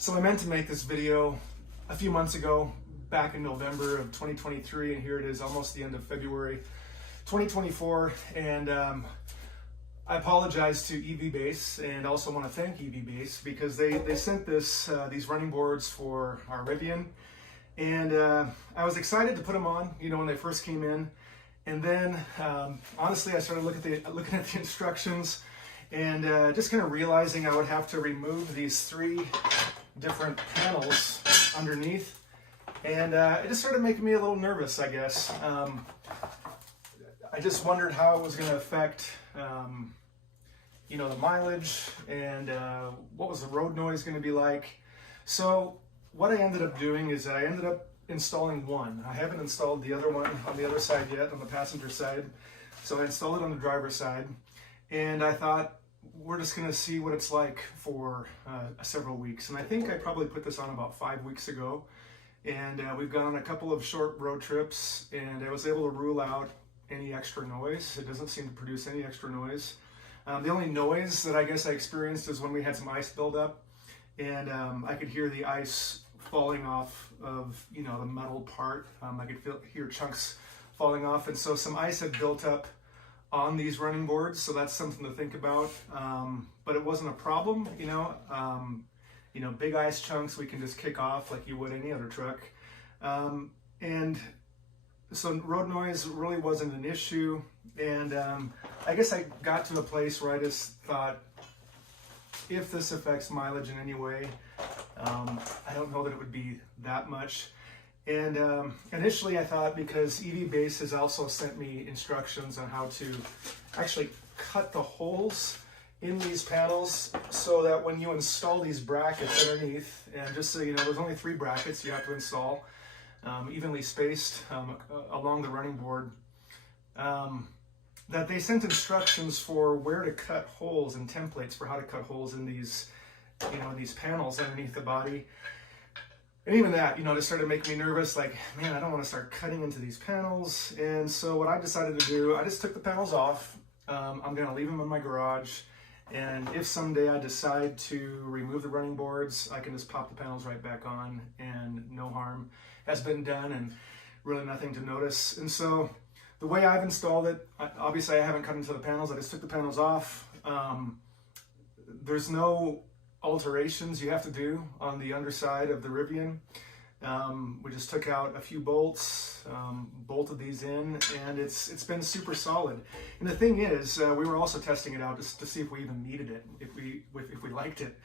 So I meant to make this video a few months ago, back in November of 2023, and here it is almost the end of February 2024. And I apologize to EVBASE and also want to thank EVBASE because they sent these running boards for our Rivian. And I was excited to put them on, when they first came in. And then, honestly, I started looking at the instructions and just kind of realizing I would have to remove these 3 different panels underneath. And it just started making me a little nervous, I guess. I just wondered how it was going to affect, the mileage and what was the road noise going to be like. So what I ended up doing is I ended up installing one. I haven't installed the other one on the other side yet, on the passenger side. So I installed it on the driver's side. And I thought, we're just going to see what it's like for several weeks. And I think I probably put this on about 5 weeks ago. And we've gone on a couple of short road trips, and I was able to rule out any extra noise. It doesn't seem to produce any extra noise. The only noise that I guess I experienced is when we had some ice buildup, and I could hear the ice falling off of the metal part. I could hear chunks falling off, and so some ice had built up on these running boards, so that's something to think about. But it wasn't a problem, big ice chunks we can just kick off like you would any other truck. And so road noise really wasn't an issue. And I guess I got to a place where I just thought, if this affects mileage in any way, I don't know that it would be that much. And initially I thought, because EVBASE has also sent me instructions on how to actually cut the holes in these panels so that when you install these brackets underneath, and just so you know, there's only 3 brackets you have to install, evenly spaced along the running board, that they sent instructions for where to cut holes and templates for how to cut holes in these, these panels underneath the body. And even that, just started making me nervous, like, man, I don't want to start cutting into these panels. And so what I decided to do, I just took the panels off. I'm going to leave them in my garage. And if someday I decide to remove the running boards, I can just pop the panels right back on, and no harm has been done and really nothing to notice. And so the way I've installed it, obviously I haven't cut into the panels. I just took the panels off. There's no alterations you have to do on the underside of the Rivian. We just took out a few bolts, bolted these in, and it's been super solid. And the thing is, we were also testing it out just to see if we even needed it, if we liked it.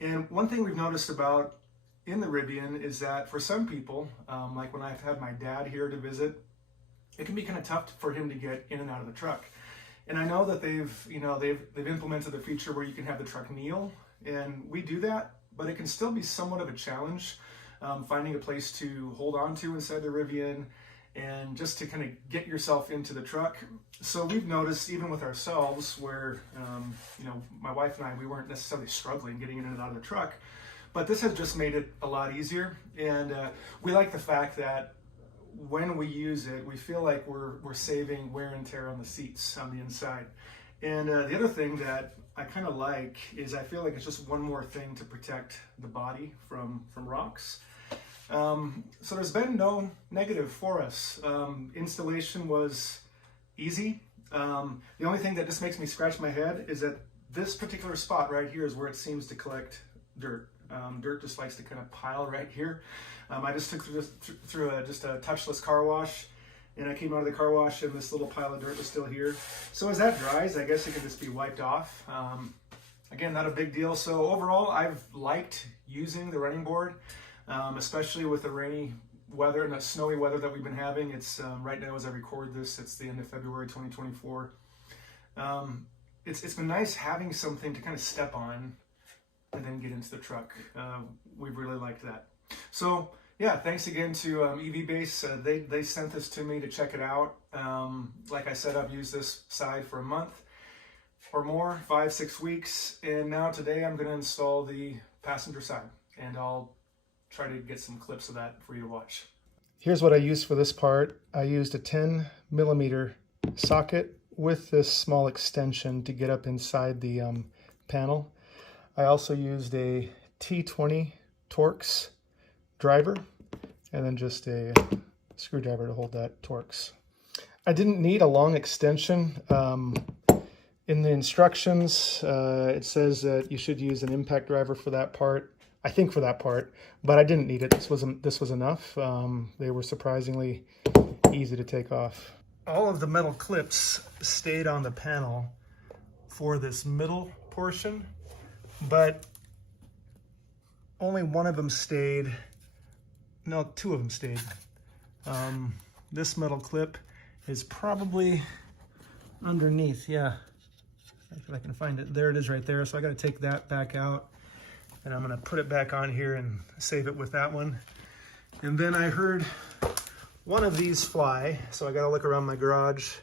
And one thing we've noticed about in the Rivian is that for some people, like when I've had my dad here to visit, it can be kind of tough for him to get in and out of the truck. And I know that they've implemented the feature where you can have the truck kneel, and we do that, but it can still be somewhat of a challenge finding a place to hold on to inside the Rivian and just to kind of get yourself into the truck. So we've noticed, even with ourselves, where my wife and I, we weren't necessarily struggling getting in and out of the truck, but this has just made it a lot easier. And we like the fact that when we use it, we feel like we're saving wear and tear on the seats on the inside. And the other thing that I kind of like is I feel like it's just one more thing to protect the body from rocks. So there's been no negative for us. Installation was easy. The only thing that just makes me scratch my head is that this particular spot right here is where it seems to collect dirt. Dirt just likes to kind of pile right here. I just took through just a touchless car wash, and I came out of the car wash and this little pile of dirt was still here. So as that dries, I guess it can just be wiped off. Again, not a big deal. So overall, I've liked using the running board, especially with the rainy weather and the snowy weather that we've been having. It's right now as I record this, it's the end of February 2024. It's been nice having something to kind of step on and then get into the truck. We've really liked that. So yeah, thanks again to EVBASE. They sent this to me to check it out. Like I said, I've used this side for a month or more, 5-6 weeks, and now today I'm going to install the passenger side, and I'll try to get some clips of that for you to watch. Here's what I used for this part. I used a 10mm socket with this small extension to get up inside the panel. I also used a T20 Torx driver, and then just a screwdriver to hold that Torx. I didn't need a long extension. In the instructions, it says that you should use an impact driver for that part. I think for that part, but I didn't need it. This was enough. They were surprisingly easy to take off. All of the metal clips stayed on the panel for this middle portion, but only one of them stayed. No, two of them stayed. This metal clip is probably underneath. Yeah, if I can find it. There it is right there. So I got to take that back out, and I'm going to put it back on here and save it with that one. And then I heard one of these fly, so I got to look around my garage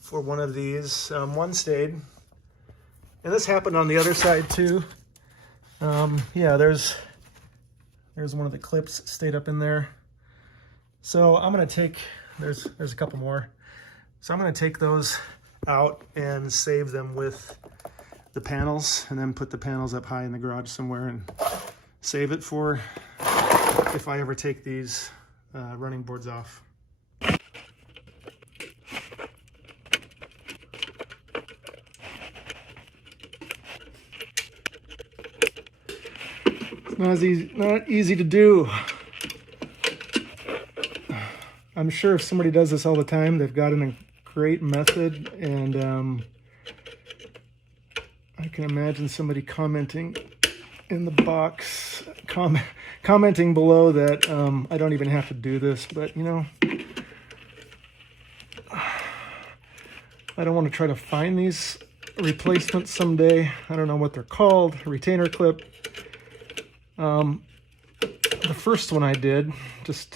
for one of these. One stayed, and this happened on the other side too. Yeah, there's one of the clips stayed up in there. So I'm going to take, there's a couple more. So I'm going to take those out and save them with the panels, and then put the panels up high in the garage somewhere and save it for if I ever take these running boards off. It's not easy to do. I'm sure if somebody does this all the time, they've got a great method, and I can imagine somebody commenting in the box, commenting below that I don't even have to do this, but you know, I don't want to try to find these replacements someday. I don't know what they're called, retainer clip. The first one I did,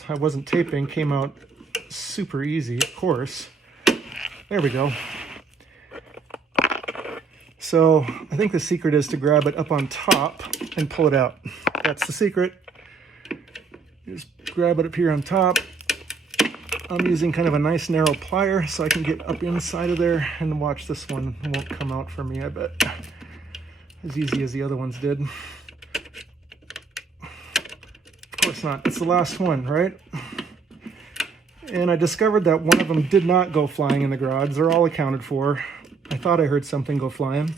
I wasn't taping, came out super easy, of course. There we go. So I think the secret is to grab it up on top and pull it out. That's the secret. Just grab it up here on top. I'm using kind of a nice narrow plier so I can get up inside of there, and watch, this one won't come out for me, I bet. As easy as the other ones did. Of course not. It's the last one, right? And I discovered that one of them did not go flying in the garage. They're all accounted for. I thought I heard something go flying,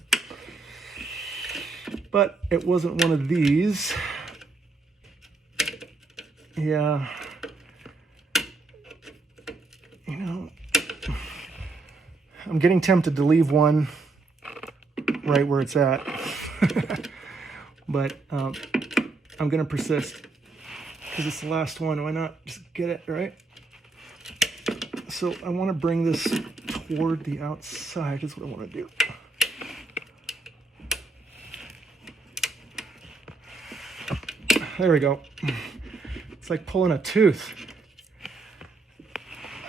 but it wasn't one of these. Yeah. You know, I'm getting tempted to leave one right where it's at, but I'm going to persist because it's the last one. Why not just get it, right? So I want to bring this toward the outside is what I want to do. There we go. It's like pulling a tooth.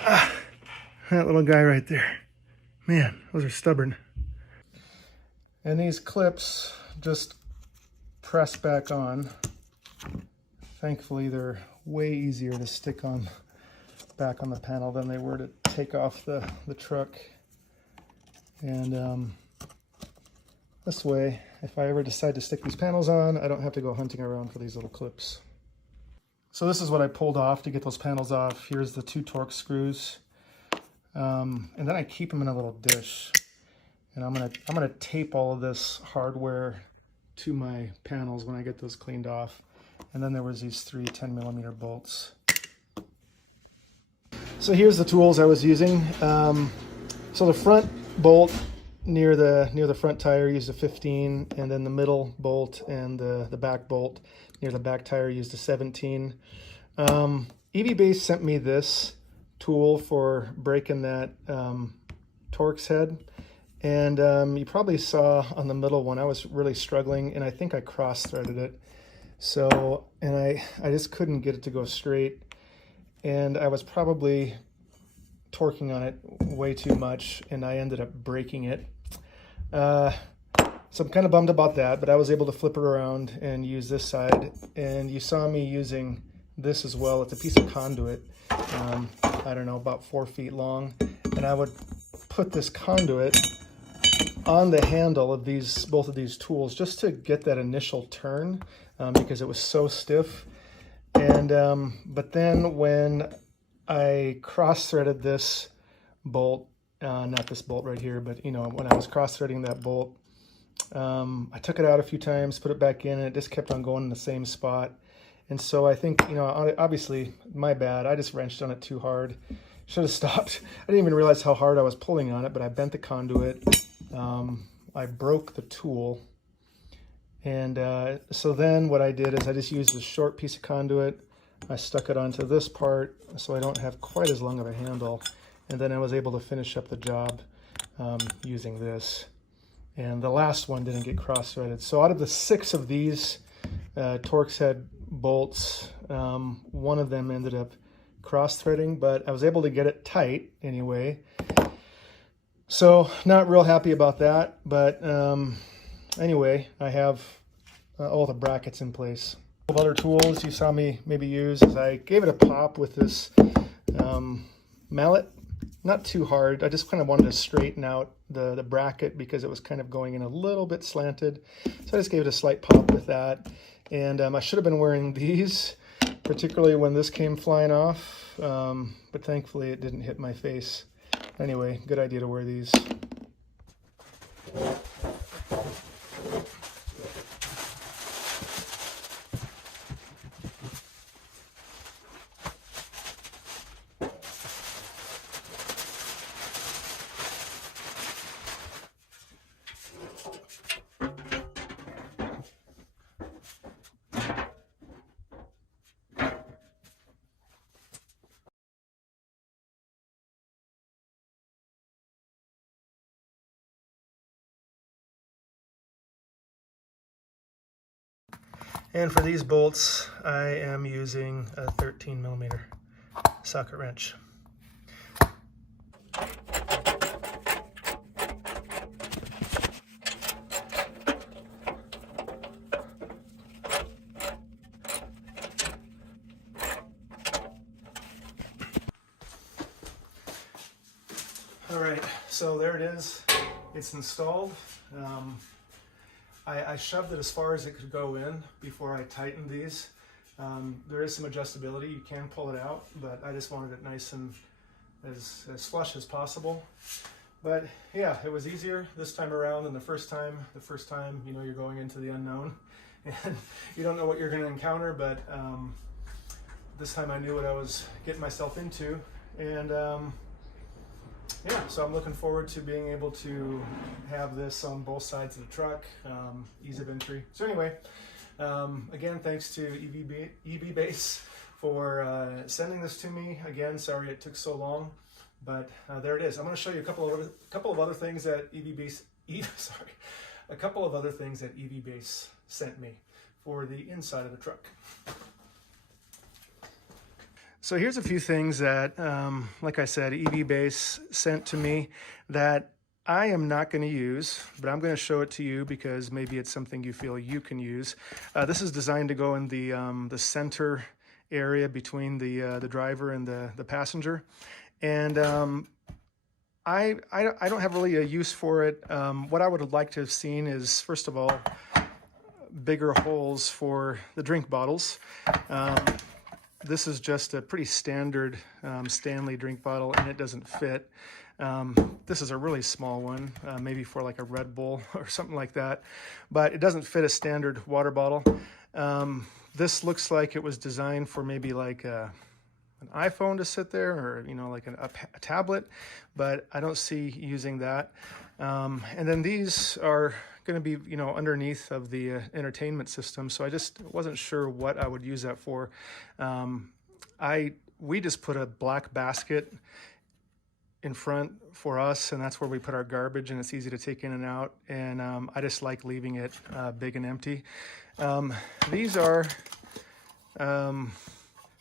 That little guy right there. Man, those are stubborn. And these clips just press back on. Thankfully, they're way easier to stick on back on the panel than they were to take off the truck. And this way, if I ever decide to stick these panels on, I don't have to go hunting around for these little clips. So this is what I pulled off to get those panels off. Here's the 2 Torx screws. And then I keep them in a little dish. And I'm gonna tape all of this hardware to my panels when I get those cleaned off. And then there was these 3 10mm bolts. So here's the tools I was using. So the front bolt near the front tire used a 15, and then the middle bolt and the back bolt near the back tire used a 17. EVBASE sent me this tool for breaking that Torx head, and you probably saw on the middle one I was really struggling, and I think I cross-threaded it. So, and I just couldn't get it to go straight, and I was probably torquing on it way too much, and I ended up breaking it. So I'm kind of bummed about that, but I was able to flip it around and use this side, and you saw me using this as well. It's a piece of conduit, I don't know, about 4 feet long, and I would put this conduit on the handle of both of these tools just to get that initial turn because it was so stiff. And but then when I cross-threaded this bolt, not this bolt right here, but you know, when I was cross-threading that bolt, I took it out a few times, put it back in, and it just kept on going in the same spot. And so I think, you know, obviously my bad. I just wrenched on it too hard. Should have stopped. I didn't even realize how hard I was pulling on it, but I bent the conduit. I broke the tool. And so then what I did is I just used a short piece of conduit. I stuck it onto this part so I don't have quite as long of a handle. And then I was able to finish up the job using this. And the last one didn't get cross-threaded. So out of the 6 of these Torx head bolts, one of them ended up cross-threading, but I was able to get it tight anyway. So not real happy about that, but anyway, I have all the brackets in place. Other tools you saw me maybe use is I gave it a pop with this mallet. Not too hard. I just kind of wanted to straighten out the bracket because it was kind of going in a little bit slanted. So I just gave it a slight pop with that. And I should have been wearing these, particularly when this came flying off. But thankfully it didn't hit my face. Anyway, good idea to wear these. And for these bolts, I am using a 13mm socket wrench. All right, so there it is. It's installed. I shoved it as far as it could go in before I tightened these. There is some adjustability. You can pull it out, but I just wanted it nice and as flush as possible. But yeah, it was easier this time around than the first time. The first time, you know, you're going into the unknown and you don't know what you're going to encounter, but this time I knew what I was getting myself into. And yeah, so I'm looking forward to being able to have this on both sides of the truck, ease of entry. So anyway, again, thanks to EVBASE for sending this to me. Again, sorry it took so long, but there it is. I'm going to show you a couple of other things that EVBASE sent me for the inside of the truck. So here's a few things that, like I said, EVBASE sent to me that I am not going to use, but I'm going to show it to you because maybe it's something you feel you can use. This is designed to go in the center area between the driver and the passenger, and I don't have really a use for it. What I would have liked to have seen is, first of all, bigger holes for the drink bottles. This is just a pretty standard Stanley drink bottle, and it doesn't fit. This is a really small one, maybe for like a Red Bull or something like that, but it doesn't fit a standard water bottle. This looks like it was designed for maybe like an iPhone to sit there, or you know, like a tablet, but I don't see using that. And then these are going to be, you know, underneath of the entertainment system, so I just wasn't sure what I would use that for. We just put a black basket in front for us, and that's where we put our garbage, and it's easy to take in and out, and I just like leaving it big and empty. These are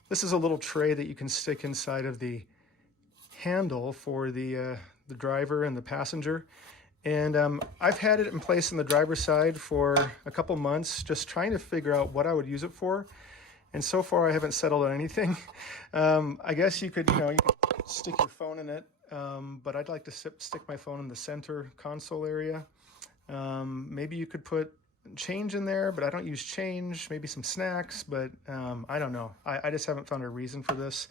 this is a little tray that you can stick inside of the handle for the driver and the passenger. And I've had it in place on the driver's side for a couple months, just trying to figure out what I would use it for. And so far I haven't settled on anything. I guess you could, you know, you could stick your phone in it. but I'd like to stick my phone in the center console area. Maybe you could put change in there, but I don't use change. Maybe some snacks, but I don't know. I just haven't found a reason for this.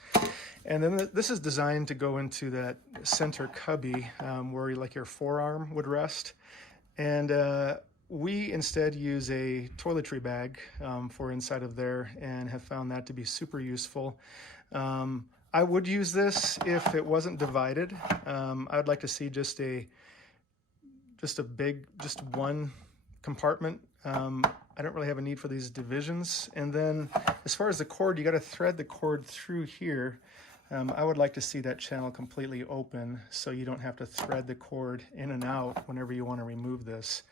And then this is designed to go into that center cubby where like your forearm would rest. And we instead use a toiletry bag for inside of there, and have found that to be super useful. I would use this if it wasn't divided. I would like to see just one compartment. I don't really have a need for these divisions. And then as far as the cord, you got to thread the cord through here. I would like to see that channel completely open so you don't have to thread the cord in and out whenever you want to remove this.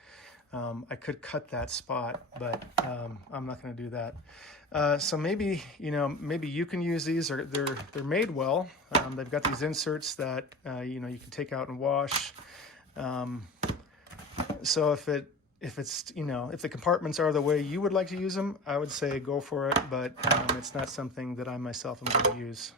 I could cut that spot, but I'm not going to do that. So maybe you can use these, or they're made well. They've got these inserts that you can take out and wash. So if the compartments are the way you would like to use them, I would say go for it, but it's not something that I myself am going to use.